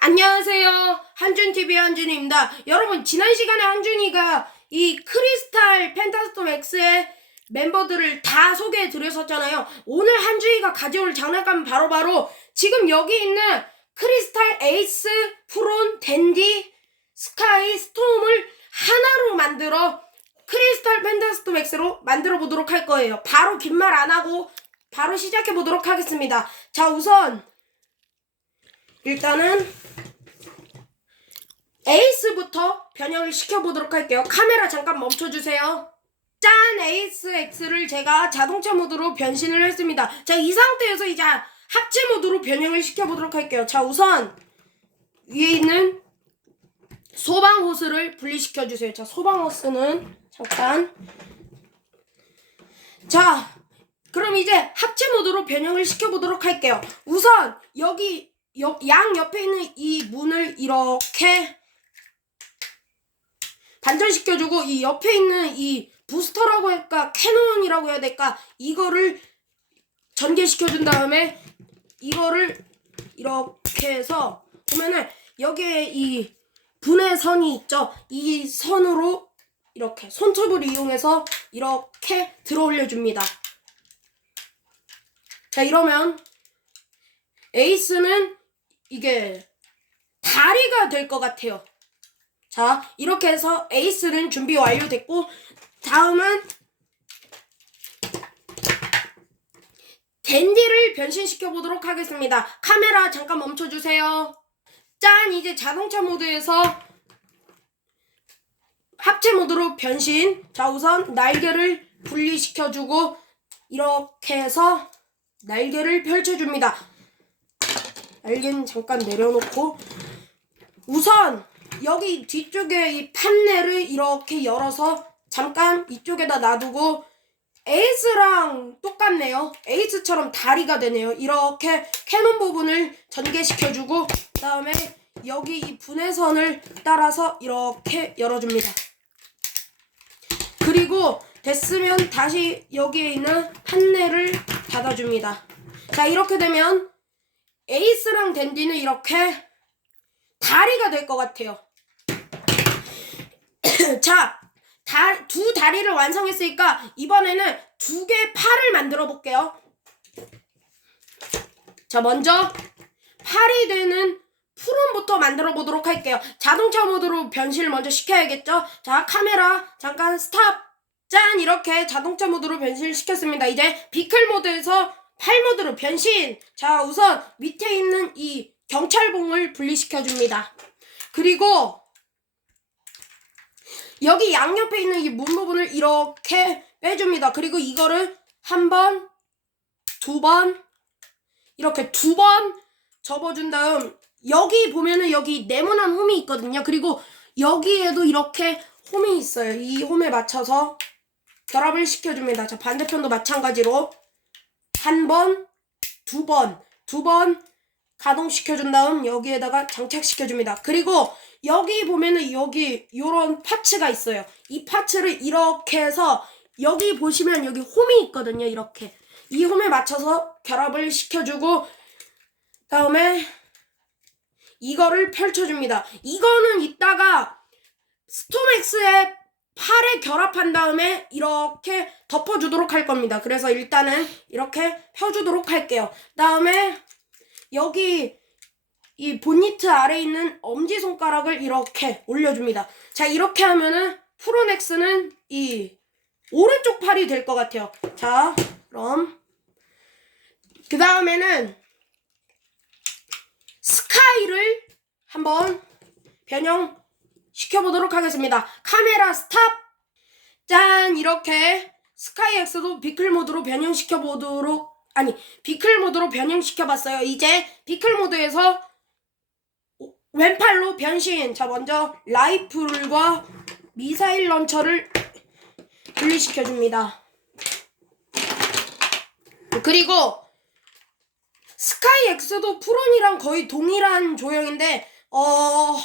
안녕하세요. 한준TV 한준입니다. 여러분, 지난 시간에 한준이가 이 크리스탈 펜타스톰 X의 멤버들을 다 소개해 드렸었잖아요. 오늘 한준이가 가져올 장난감은 바로 바로 지금 여기 있는 크리스탈 에이스, 프론, 댄디, 스카이, 스톰을 하나로 만들어 크리스탈 펜타스톰 X로 만들어 보도록 할 거예요. 바로 긴 말 안 하고 바로 시작해 보도록 하겠습니다. 자, 우선 일단은 에이스부터 변형을 시켜보도록 할게요. 카메라 잠깐 멈춰주세요. 짠! 에이스 X를 제가 자동차 모드로 변신을 했습니다. 자, 이 상태에서 이제 합체 모드로 변형을 시켜보도록 할게요. 자, 우선 위에 있는 소방 호스를 분리시켜주세요. 자, 소방 호스는 잠깐. 자, 그럼 이제 합체 모드로 변형을 시켜보도록 할게요. 우선 여기 옆, 양 옆에 있는 이 문을 이렇게 반전시켜주고 이 옆에 있는 이 부스터라고 할까 캐논이라고 해야 될까 이거를 전개시켜준 다음에 이거를 이렇게 해서 보면은 여기에 이 분해 선이 있죠? 이 선으로 이렇게 손톱을 이용해서 이렇게 들어 올려줍니다. 자 이러면 에이스는 이게 다리가 될 것 같아요. 자, 이렇게 해서 에이스는 준비 완료됐고, 다음은 댄디를 변신시켜 보도록 하겠습니다. 카메라 잠깐 멈춰주세요. 짠! 이제 자동차 모드에서 합체 모드로 변신. 자, 우선 날개를 분리시켜주고, 이렇게 해서 날개를 펼쳐줍니다. 날개는 잠깐 내려놓고 우선 여기 뒤쪽에 이 판넬을 이렇게 열어서 잠깐 이쪽에다 놔두고 에이스랑 똑같네요. 에이스처럼 다리가 되네요. 이렇게 캐논 부분을 전개시켜주고 그다음에 여기 이 분해선을 따라서 이렇게 열어줍니다. 그리고 됐으면 다시 여기에 있는 판넬을 닫아줍니다. 자 이렇게 되면 에이스랑 댄디는 이렇게 다리가 될 것 같아요. 자, 다, 두 다리를 완성했으니까 이번에는 두 개의 팔을 만들어 볼게요. 자, 먼저 팔이 되는 프론부터 만들어 보도록 할게요. 자동차 모드로 변신을 먼저 시켜야겠죠? 자, 카메라 잠깐 스탑. 짠! 이렇게 자동차 모드로 변신을 시켰습니다. 이제 비클 모드에서 팔 모드로 변신! 자, 우선 밑에 있는 이 경찰봉을 분리시켜 줍니다. 그리고 여기 양옆에 있는 이 문 부분을 이렇게 빼줍니다. 그리고 이거를 한 번, 두 번, 이렇게 두 번 접어준 다음 여기 보면은 여기 네모난 홈이 있거든요. 그리고 여기에도 이렇게 홈이 있어요. 이 홈에 맞춰서 결합을 시켜줍니다. 자, 반대편도 마찬가지로 한 번, 두 번, 두 번 가동시켜 준 다음 여기에다가 장착시켜 줍니다. 그리고 여기 보면은 여기 요런 파츠가 있어요. 이 파츠를 이렇게 해서 여기 보시면 여기 홈이 있거든요. 이렇게. 이 홈에 맞춰서 결합을 시켜주고 다음에 이거를 펼쳐줍니다. 이거는 이따가 스톰엑스의 팔에 결합한 다음에 이렇게 덮어주도록 할 겁니다. 그래서 일단은 이렇게 펴주도록 할게요. 다음에 여기 이 본니트 아래 있는 엄지손가락을 이렇게 올려줍니다. 자, 이렇게 하면은 프로넥스는 이 오른쪽 팔이 될 것 같아요. 자, 그럼 그 다음에는 스카이를 한번 변형 시켜보도록 하겠습니다. 카메라 스탑! 짠! 이렇게 스카이 X도 비클 모드로 변형시켜 보도록 아니 비클 모드로 변형시켜 봤어요. 이제 비클 모드에서 오- 왼팔로 변신. 자 먼저 라이플과 미사일 런처를 분리시켜 줍니다. 그리고 스카이 X도 프론이랑 거의 동일한 조형인데 어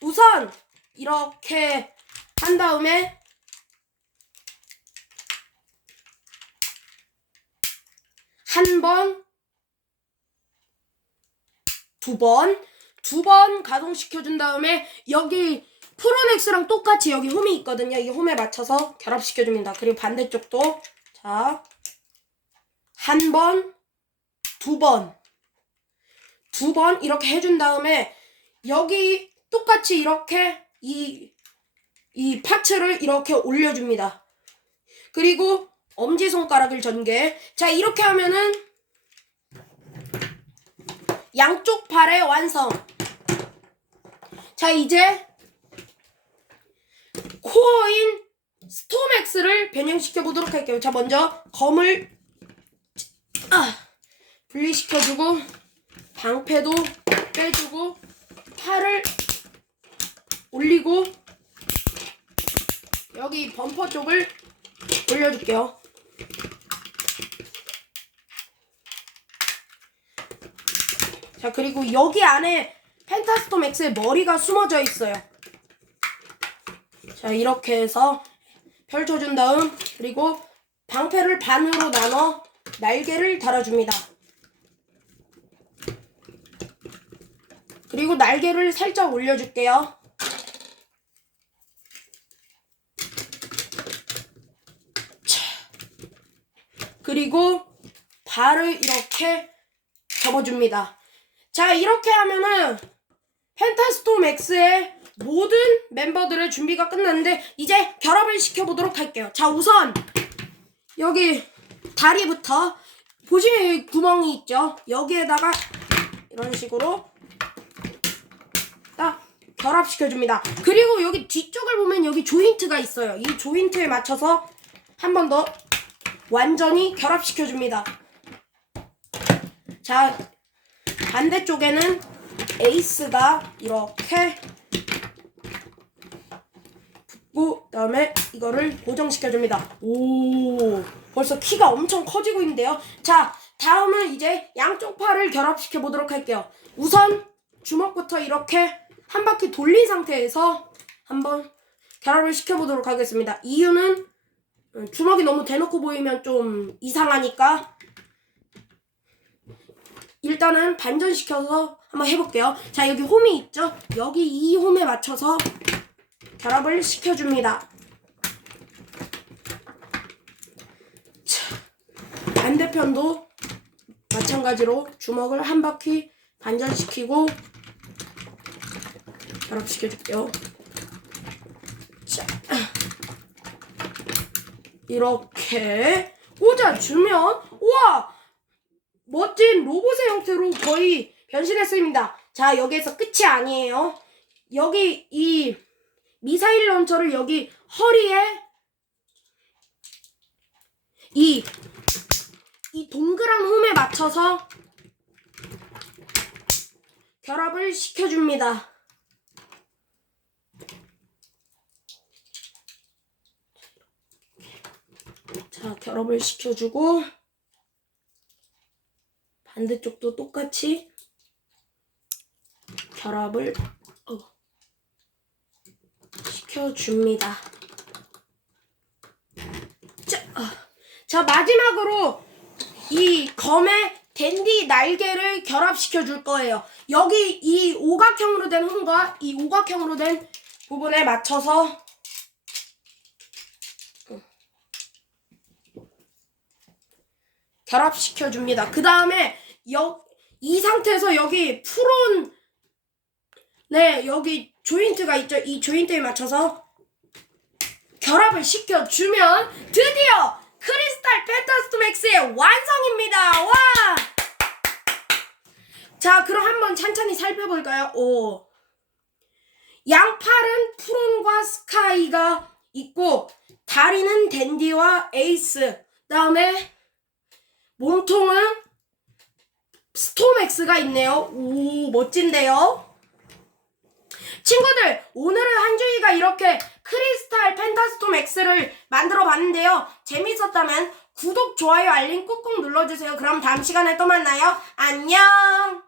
우선 이렇게 한 다음에 한 번, 두 번, 두 번 가동시켜준 다음에 여기 프로넥스랑 똑같이 여기 홈이 있거든요. 이 홈에 맞춰서 결합시켜줍니다. 그리고 반대쪽도 자, 한 번, 두 번, 두 번 이렇게 해준 다음에 여기 똑같이 이렇게 이, 이 파츠를 이렇게 올려줍니다. 그리고 엄지손가락을 전개. 자, 이렇게 하면은 양쪽 팔의 완성. 자, 이제 코어인 스톰엑스를 변형시켜 보도록 할게요. 자, 먼저 검을 아, 분리시켜주고 방패도 빼주고 팔을 올리고 여기 범퍼 쪽을 올려줄게요. 자 그리고 여기 안에 펜타스톰 X의 머리가 숨어져 있어요. 자 이렇게 해서 펼쳐준 다음 그리고 방패를 반으로 나눠 날개를 달아줍니다. 그리고 날개를 살짝 올려줄게요. 자, 그리고 발을 이렇게 접어줍니다. 자, 이렇게 하면은 펜타스톰 X의 모든 멤버들의 준비가 끝났는데 이제 결합을 시켜보도록 할게요. 자, 우선 여기 다리부터 보시면 구멍이 있죠? 여기에다가 이런 식으로 딱 결합시켜줍니다. 그리고 여기 뒤쪽을 보면 여기 조인트가 있어요. 이 조인트에 맞춰서 한 번 더 완전히 결합시켜줍니다. 자, 반대쪽에는 에이스가 이렇게 붙고 그다음에 이거를 고정시켜줍니다. 오, 벌써 키가 엄청 커지고 있는데요. 자, 다음은 이제 양쪽 팔을 결합시켜 보도록 할게요. 우선 주먹부터 이렇게 한 바퀴 돌린 상태에서 한번 결합을 시켜보도록 하겠습니다. 이유는 음, 주먹이 너무 대놓고 보이면 좀 이상하니까 일단은 반전시켜서 한번 해볼게요. 자, 여기 홈이 있죠? 여기 이 홈에 맞춰서 결합을 시켜줍니다. 자, 반대편도 마찬가지로 주먹을 한 바퀴 반전시키고 결합시켜줄게요. 자, 이렇게 꽂아주면 우와 멋진 로봇의 형태로 거의 변신했습니다. 자 여기에서 끝이 아니에요. 여기 이 미사일 런처를 여기 허리에 이, 이 동그란 홈에 맞춰서 결합을 시켜줍니다. 자, 결합을 시켜주고 반대쪽도 똑같이 결합을 어, 시켜줍니다. 자, 어, 자 마지막으로 이 검의 댄디 날개를 결합시켜 줄 거예요. 여기 이 오각형으로 된 홈과 이 오각형으로 된 부분에 맞춰서 결합시켜 줍니다. 그 다음에 이 상태에서 여기 프론 네 여기 조인트가 있죠. 이 조인트에 맞춰서 결합을 시켜 주면 드디어 크리스탈 펜타스톰 X의 완성입니다. 와! 자, 그럼 한번 찬찬히 살펴볼까요? 오. 양팔은 프론과 스카이가 있고 다리는 댄디와 에이스 다음에 몸통은 스톰엑스가 있네요. 오, 멋진데요? 친구들, 오늘은 한주희가 이렇게 크리스탈 펜타스톰 X를 만들어 봤는데요. 재밌었다면 구독, 좋아요, 알림 꾹꾹 눌러주세요. 그럼 다음 시간에 또 만나요. 안녕!